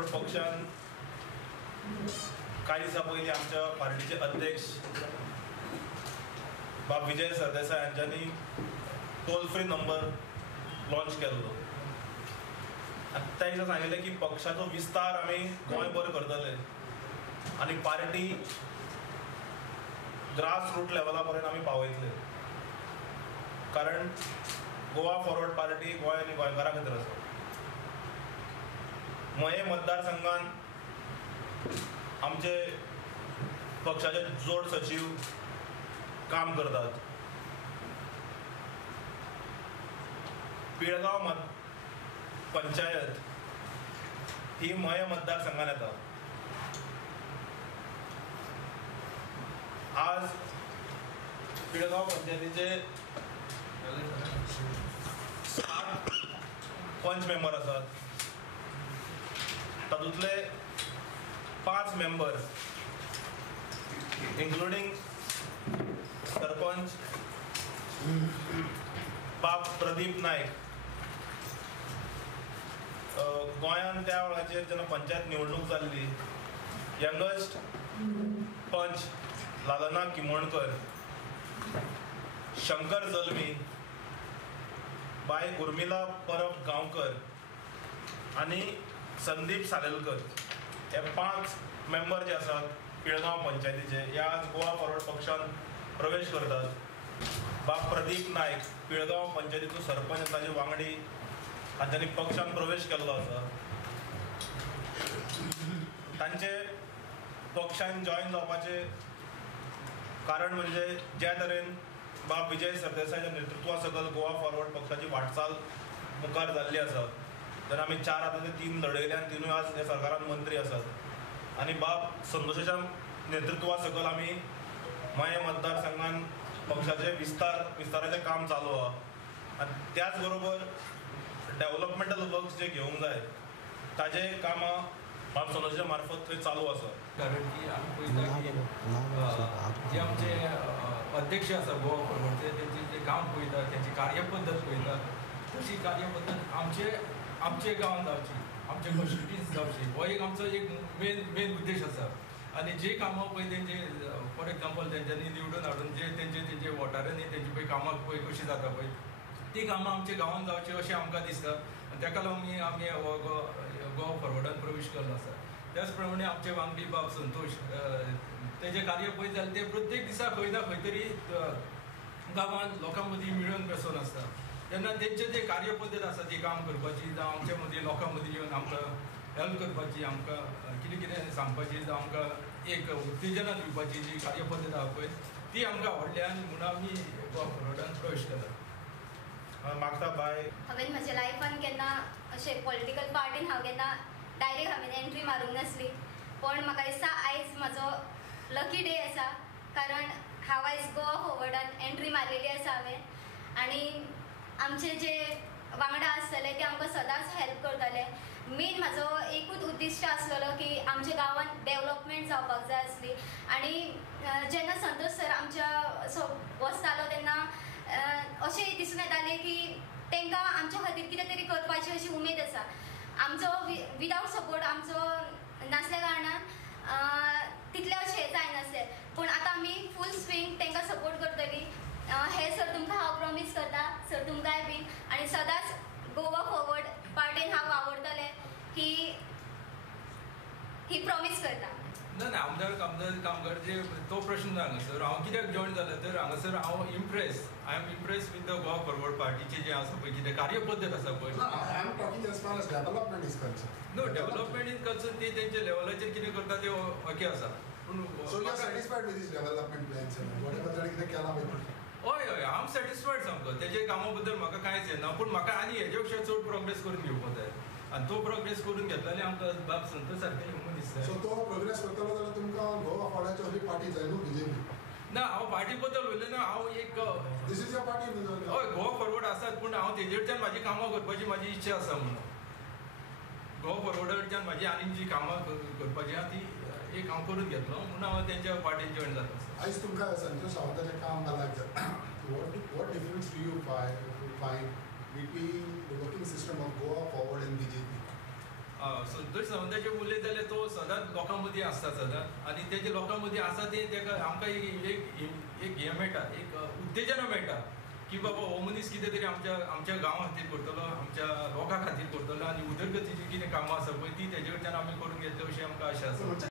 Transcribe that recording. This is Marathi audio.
फॉरवर्ड पक्षान काही दिसा पयलीं आमच्या पार्टीचे अध्यक्ष बाब विजय सरदेसाय हांच्यांनी टोल फ्री नंबर लॉन्च केल्लो आनी त्या दिसा सांगिल्लें की पक्षाचो विस्तार आमी गोंयभर करतले आनी पार्टी ग्रास रूट लेवला पर्यंत आमी पावयतले. कारण गोवा फॉरवर्ड पार्टी गोंय आनी गोंयकारां खातीर आसा. मये मतदारसंघान आमचे पक्षाचे जोड सचिव काम करतात. पिळगांव पंचायत ही मये मतदारसंघान येता. आज पिळगांव पंचायतीचे 7 पंच मेंबर आसात. तातूंतले 5 मेंबर इन्क्लुडींग सरपंच बाब प्रदीप नायक गोंयांत त्या वेळाचेर जेन्ना पंचायत निवडणूक जाल्ली यंगस्ट पंच लालना किमोणकर, शंकर जल्मी, बाय उर्मिला परब गांवकर आनी संदीप सालेलकर हे 5 मेंबर जे आसात पिळगांव पंचायतीचे हे आज गोवा फॉरवर्ड पक्षान प्रवेश करतात. बाब प्रदीप नायक पिळगांव पंचायतीचो सरपंच ताजे वांगडी हांच्यांनी पक्षान प्रवेश केल्लो आसा. तांचे पक्षान जॉयन जावपाचे कारण म्हणजे ज्या तरेन बाब विजय सरदेसायच्या नेतृत्वा सकल गोवा फॉरवर्ड पक्षाची वाटचाल मुखार जाल्ली आसा. तर आमी 4 आतां 3 लढयले आनी 3 आज ह्या सरकारान मंत्री आसात. आनी बाब संतोशाच्या नेतृत्वा सकल आमी मये मतदारसंघान पक्षाचे विस्ताराचें काम चालू आहा. आनी त्याच बरोबर डेव्हलपमेंटल वर्क्स जे घेवंक जाय ताजे कामां बाब संतोशाच्या मार्फत थंय चालू आसा. कारण की आमी पळयता की जे आमचे अध्यक्ष आसा गोवा फॉरवर्डचे तेंचे जे काम पळयता तेंची कार्यपद्दत पळयता तशी कार्यपद्दत आमचे गांवांत जावची, आमचे कॉन्स्टिट्युएन्सींत जावची हो एक आमचो एक मेन उद्देश आसा. आनी जे कामां पळय तेंचे फॉर एग्जाम्पल तेंच्यांनी निवडून हाडून जे तेंचे वॉटरांनी तेंची पळय कामां पळय कशीं जाता पळय ती कामां आमच्या गांवांत जावची अशें आमकां दिसता. आनी ताका लागून आमी गोवा फॉरवर्डान प्रवेश केल्लो आसा. त्याच प्रमाणे आमचे वांगडी बाब संतोश तेजे कार्य पळयत जाल्यार ते प्रत्येक दिसा खंय ना खंय तरी गांवांत लोकां मदीं मेळून बसून आसता. तेन्ना तेंचे जे कार्यपद्दत आसा ती काम करपाची जावं आमच्या मदीं लोकां मदीं येवन आमकां हेल्प करपाची, आमकां कितें कितें सांगपाची जावं आमकां एक उत्तेजना दिवपाची जी कार्यपद्दत आसा पळय ती आमकां आवडली आनी म्हणून आमी गोवा फॉरवर्डान प्रवेश केला. मागता बाय हांवें म्हज्या लायफान केन्ना अशें पॉलिटिकल पार्टीन हांव केन्ना डायरेक्ट हांवें एंट्री मारूंक नासली. पण म्हाका दिसता आयज म्हाजो लकी डे आसा कारण हांव आयज गोवा फॉरवर्डान एंट्री मारलेली आसा हांवें. आनी आमचे जे वांगडा आसतले ते आमकां सदांच हेल्प करतले. मेन म्हाजो एकूच उद्दिश्ट आसलेलो की आमच्या गांवांत डेव्हलपमेंट जावपाक जाय आसली. आनी जेन्ना संतोश सर आमच्या वचतालो तेन्ना अशें दिसून येतालें की तांकां आमच्या खातीर कितें तरी करपाची अशी उमेद आसा. आमचो विदावट सपोर्ट आमचो नासल्या कारणान तितलें अशें जायनासलें. पूण आतां आमी फूल स्विंग तांकां सपोर्ट करतली हे सर तुमकां हांव प्रॉमीस करता. सर तुमकांय बीन आनी सदांच गोवा फॉरवर्ड पार्टीन हांव वावरतलें ही प्रॉमीस करता. ना आमदार कामगार जे तो प्रश्न ना हांगासर हांव कित्याक जॉयन जालो तर हांगासर हांव I am impress with the Goa forward पार्टीचे जे आसा पळय कितें कार्यपद्दत आसा पळय नो डेव्हलपमेंट इन कल्चर ते तेंचे लेवलाचेर कितें करता ते ओके आसा. पूण हय हय हांव सॅटिस्फायड सामको तेजे कामा बद्दल म्हाका कांयच येना. पूण म्हाका आनी हेजे पेक्षा चड प्रोग्रेस करून घेवपाक जाय आनी तो प्रोग्रेस करून घेतल्यार आमकां बाब संतोश सारकें म्हणून दिसता. सो तो प्रोग्रेस करतलो जाल्यार तुमकां गोवा फॉरवर्डाची असली पार्टी जाय न्हू बीजेपी. ना हांव पार्टी बद्दल उलयना. हांव एक दिस इज योर पार्टी. हय गोवा फॉरवर्ड आसात पूण हांव तेजेरच्यान म्हाजी कामां करपाची म्हाजी इच्छा आसा म्हणून. गोवा फॉरवर्डाच्यान म्हाजी आनीक जी कामां करपाची आहा ती एक हांव करून घेतलो म्हणून हांव तेंच्या पार्टीन जॉयन जाता. आयज तुमकां संतोष सावंताचें काम लागता. What difference do you find between the working system of Goa Forward and BJP? Santosh सावंताचे उलयत जाल्यार तो सदांच लोकां मदीं आसता सदांच आनी तेजे लोकां मदीं आसा ते तेका आमकां एक हें मेळटा एक उत्तेजना मेळटा की बाबा हो मनीस कितें तरी आमच्या गांवा खातीर करतलो आमच्या लोकां खातीर करतलो आनी उदरगतीची कितें कामां आसा पळय ती तेजे कडच्यान आमी करून घेतली अशी आमकां आशा आसा.